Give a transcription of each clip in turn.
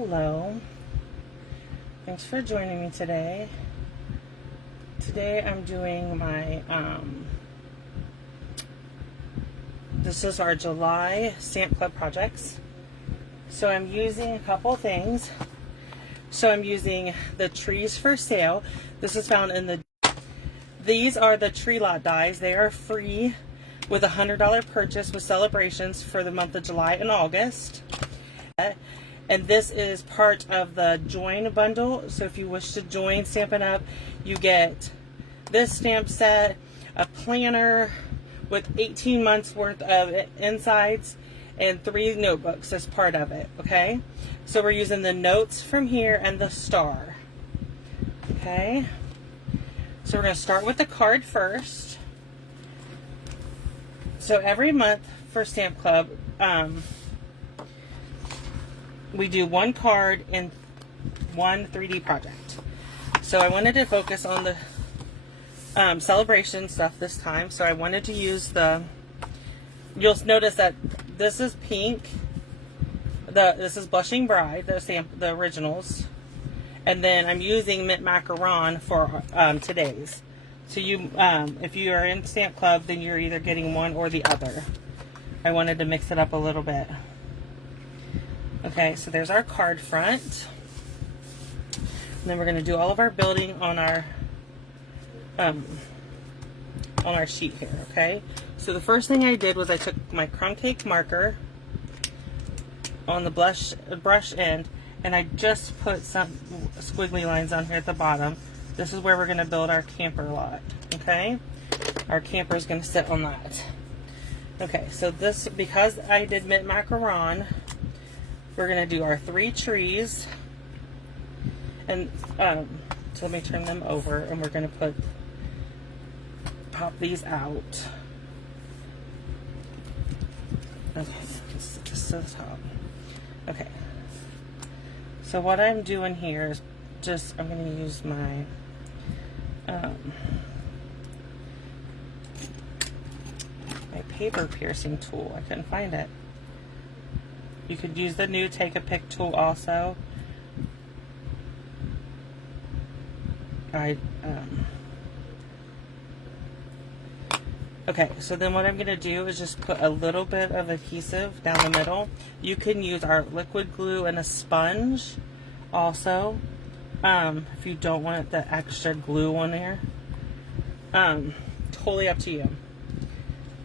Hello, thanks for joining me today. Today I'm doing my, this is our July Stamp Club projects. So I'm using a couple things. So I'm using the Trees for Sale. This is found in these are the tree lot dies. They are free with a $100 purchase with celebrations for the month of July and August. And this is part of the Join bundle. So if you wish to join Stampin' Up, you get this stamp set, a planner with 18 months worth of insides, and 3 notebooks as part of it, okay? So we're using the notes from here and the star, okay? So we're gonna start with the card first. So every month for Stamp Club, we do one card and one 3D project. So I wanted to focus on the celebration stuff this time. So I wanted to use you'll notice that this is pink. This is Blushing Bride, the originals. And then I'm using Mint Macaron for today's. So if you are in Stamp Club, then you're either getting one or the other. I wanted to mix it up a little bit. Okay, so there's our card front. And then we're going to do all of our building on our sheet here, okay? So the first thing I did was I took my crumb cake marker on the brush end, and I just put some squiggly lines on here at the bottom. This is where we're going to build our camper lot, okay? Our camper is going to sit on that. Okay, so this, because I did Mint Macaron, we're going to do our 3 trees. And so let me turn them over, and we're going to pop these out. Okay, this is the top. Okay. So what I'm doing here is just, I'm going to use my my paper piercing tool. I couldn't find it. You could use the new Take a Pick tool also. Okay, so then what I'm going to do is just put a little bit of adhesive down the middle. You can use our liquid glue and a sponge also, if you don't want the extra glue on there. Totally up to you.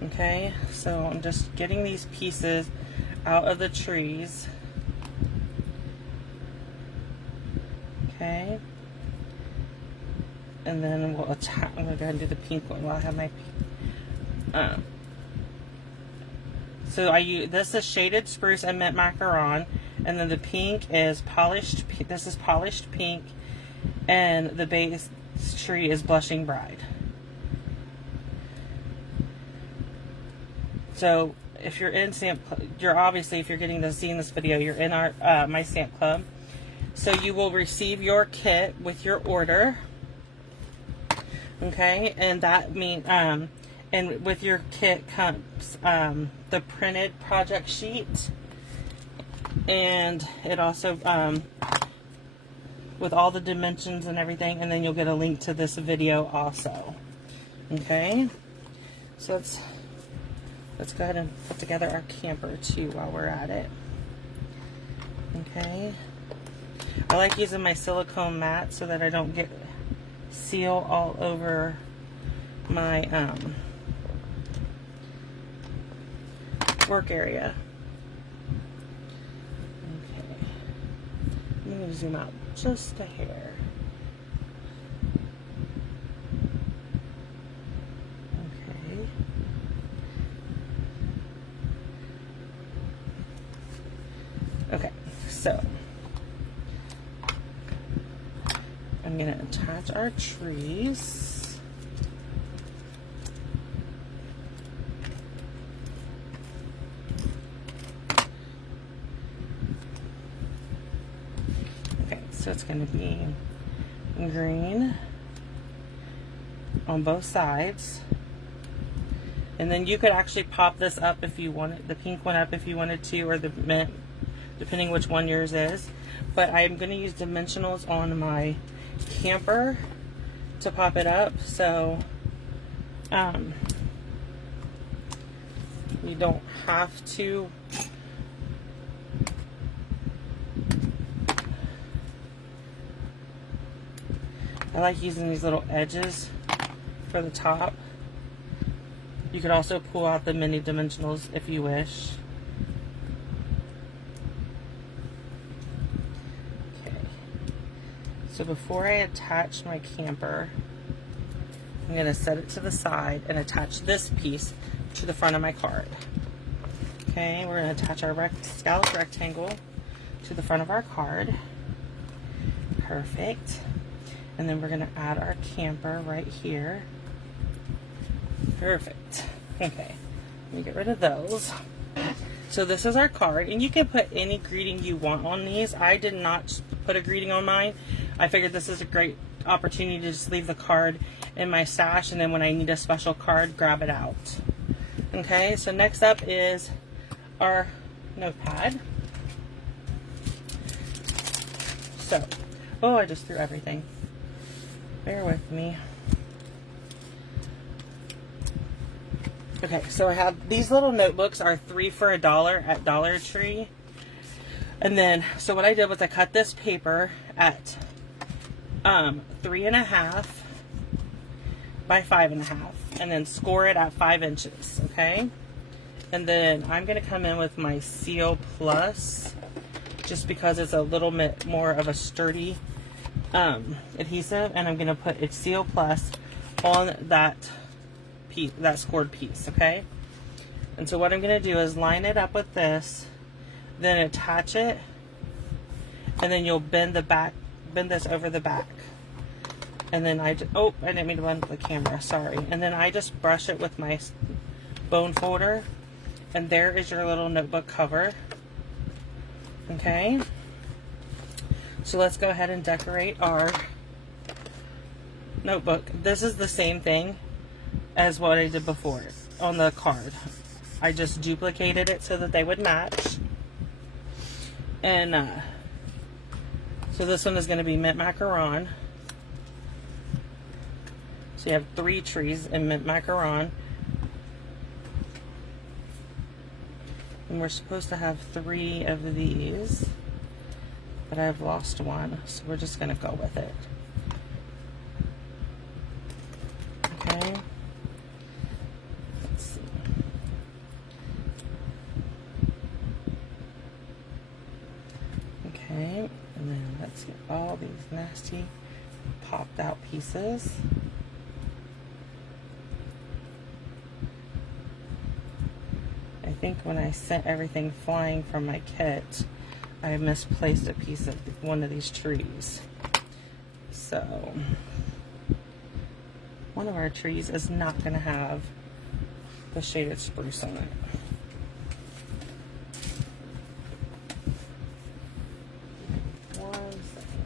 Okay, so I'm just getting these pieces out of the trees. Okay, and then we'll attach. I'm gonna go ahead and do the pink one while I have my so this is Shaded Spruce and Mint Macaron, and then the pink is polished. This is polished pink, and the base tree is Blushing Bride. So if you're in Stamp Club, you're obviously, if you're getting to seeing this video, you're in our my Stamp Club. So you will receive your kit with your order. Okay, and that means and with your kit comes the printed project sheet, and it also with all the dimensions and everything, and then you'll get a link to this video also. Okay, so let's go ahead and put together our camper too while we're at it. Okay, I like using my silicone mat so that I don't get seal all over my work area. Okay, I'm going to zoom out just a hair. Okay. Okay, so I'm going to attach our trees. Okay, so it's going to be green on both sides. And then you could actually pop this up if you wanted, the pink one up if you wanted to, or the mint depending which one yours is. But I'm going to use dimensionals on my camper to pop it up, so you don't have to I like using these little edges for the top. You could also pull out the mini dimensionals if you wish. Okay. So before I attach my camper, I'm going to set it to the side and attach this piece to the front of my card. Okay, we're going to attach our scalloped rectangle to the front of our card. Perfect. And then we're going to add our camper right here. Perfect. Okay, let me get rid of those. So this is our card, and you can put any greeting you want on these. I did not put a greeting on mine. I figured this is a great opportunity to just leave the card in my stash, and then when I need a special card, grab it out. Okay, so next up is our notepad. So, oh, I just threw everything. Bear with me. Okay, so I have these little notebooks are 3 for $1 at Dollar Tree. And then, so what I did was I cut this paper at 3.5 by 5.5, and then score it at 5 inches. Okay, and then I'm gonna come in with my Seal Plus, just because it's a little bit more of a sturdy adhesive, and I'm gonna put a Seal Plus on that piece, that scored piece. Okay, and so what I'm gonna do is line it up with this, then attach it, and then you'll bend this over the back, and then I didn't mean to bend the camera, sorry. And then I just brush it with my bone folder, and there is your little notebook cover. Okay, so let's go ahead and decorate our notebook. This is the same thing as what I did before on the card. I just duplicated it so that they would match. And so this one is going to be mint macaron. So you have 3 trees in mint macaron. And we're supposed to have 3 of these, but I've lost one, so we're just going to go with it. Okay. Let's see. Okay, and then let's get all these nasty popped out pieces. I think when I sent everything flying from my kit, I misplaced a piece of one of these trees. So one of our trees is not going to have the shaded spruce on it. One second.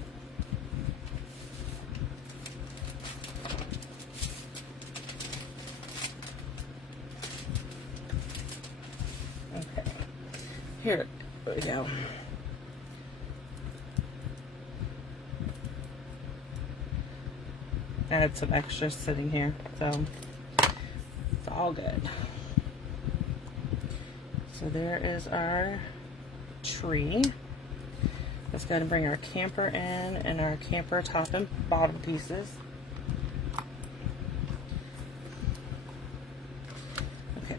Okay, here we go. I had some extras sitting here, so it's all good. So there is our tree. Let's go ahead and bring our camper in, and our camper top and bottom pieces. Okay.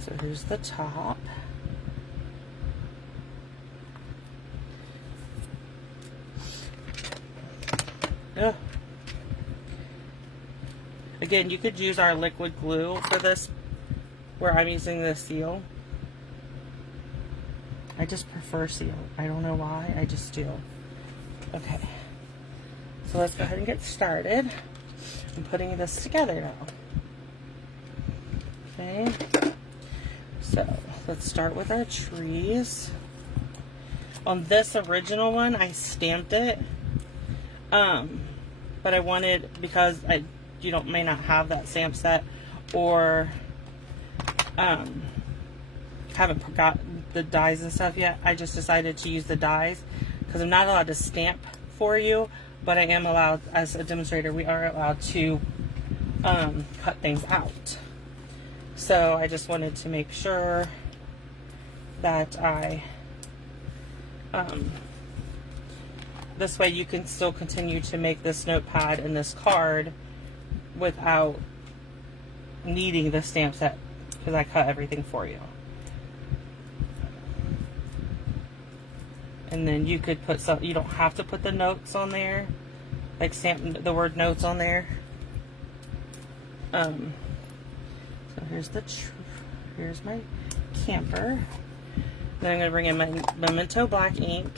So here's the top. Yeah. Again, you could use our liquid glue for this, where I'm using the seal. I just prefer seal. I don't know why, I just do. Okay. So let's go ahead and get started. I'm putting this together now. Okay. So let's start with our trees. On this original one, I stamped it. But I wanted, because you may not have that stamp set, or haven't got the dies and stuff yet. I just decided to use the dies because I'm not allowed to stamp for you, but I am allowed, as a demonstrator, we are allowed to cut things out. So I just wanted to make sure that I, this way you can still continue to make this notepad and this card without needing the stamp set, because I cut everything for you. And then you could put some, you don't have to put the notes on there, like stamp the word notes on there. So here's my camper. Then I'm going to bring in my Memento black ink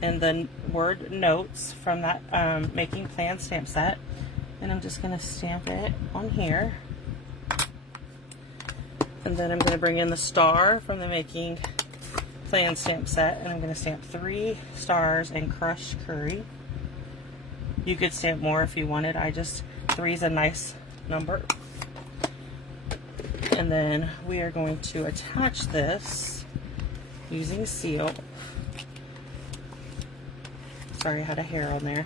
and the word notes from that Making Plans stamp set. And I'm just going to stamp it on here. And then I'm going to bring in the star from the Making Plans stamp set, and I'm going to stamp 3 stars and crushed curry. You could stamp more if you wanted. 3 is a nice number. And then we are going to attach this using seal. Sorry, I had a hair on there.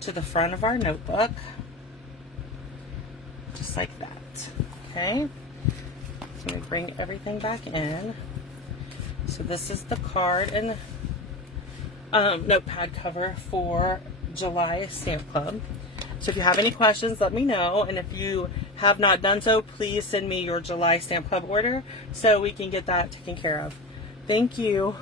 To the front of our notebook. Just like that. Okay? So I'm going to bring everything back in. So this is the card and notepad cover for July Stamp Club. So if you have any questions, let me know. And if you have not done so, please send me your July Stamp Club order so we can get that taken care of. Thank you.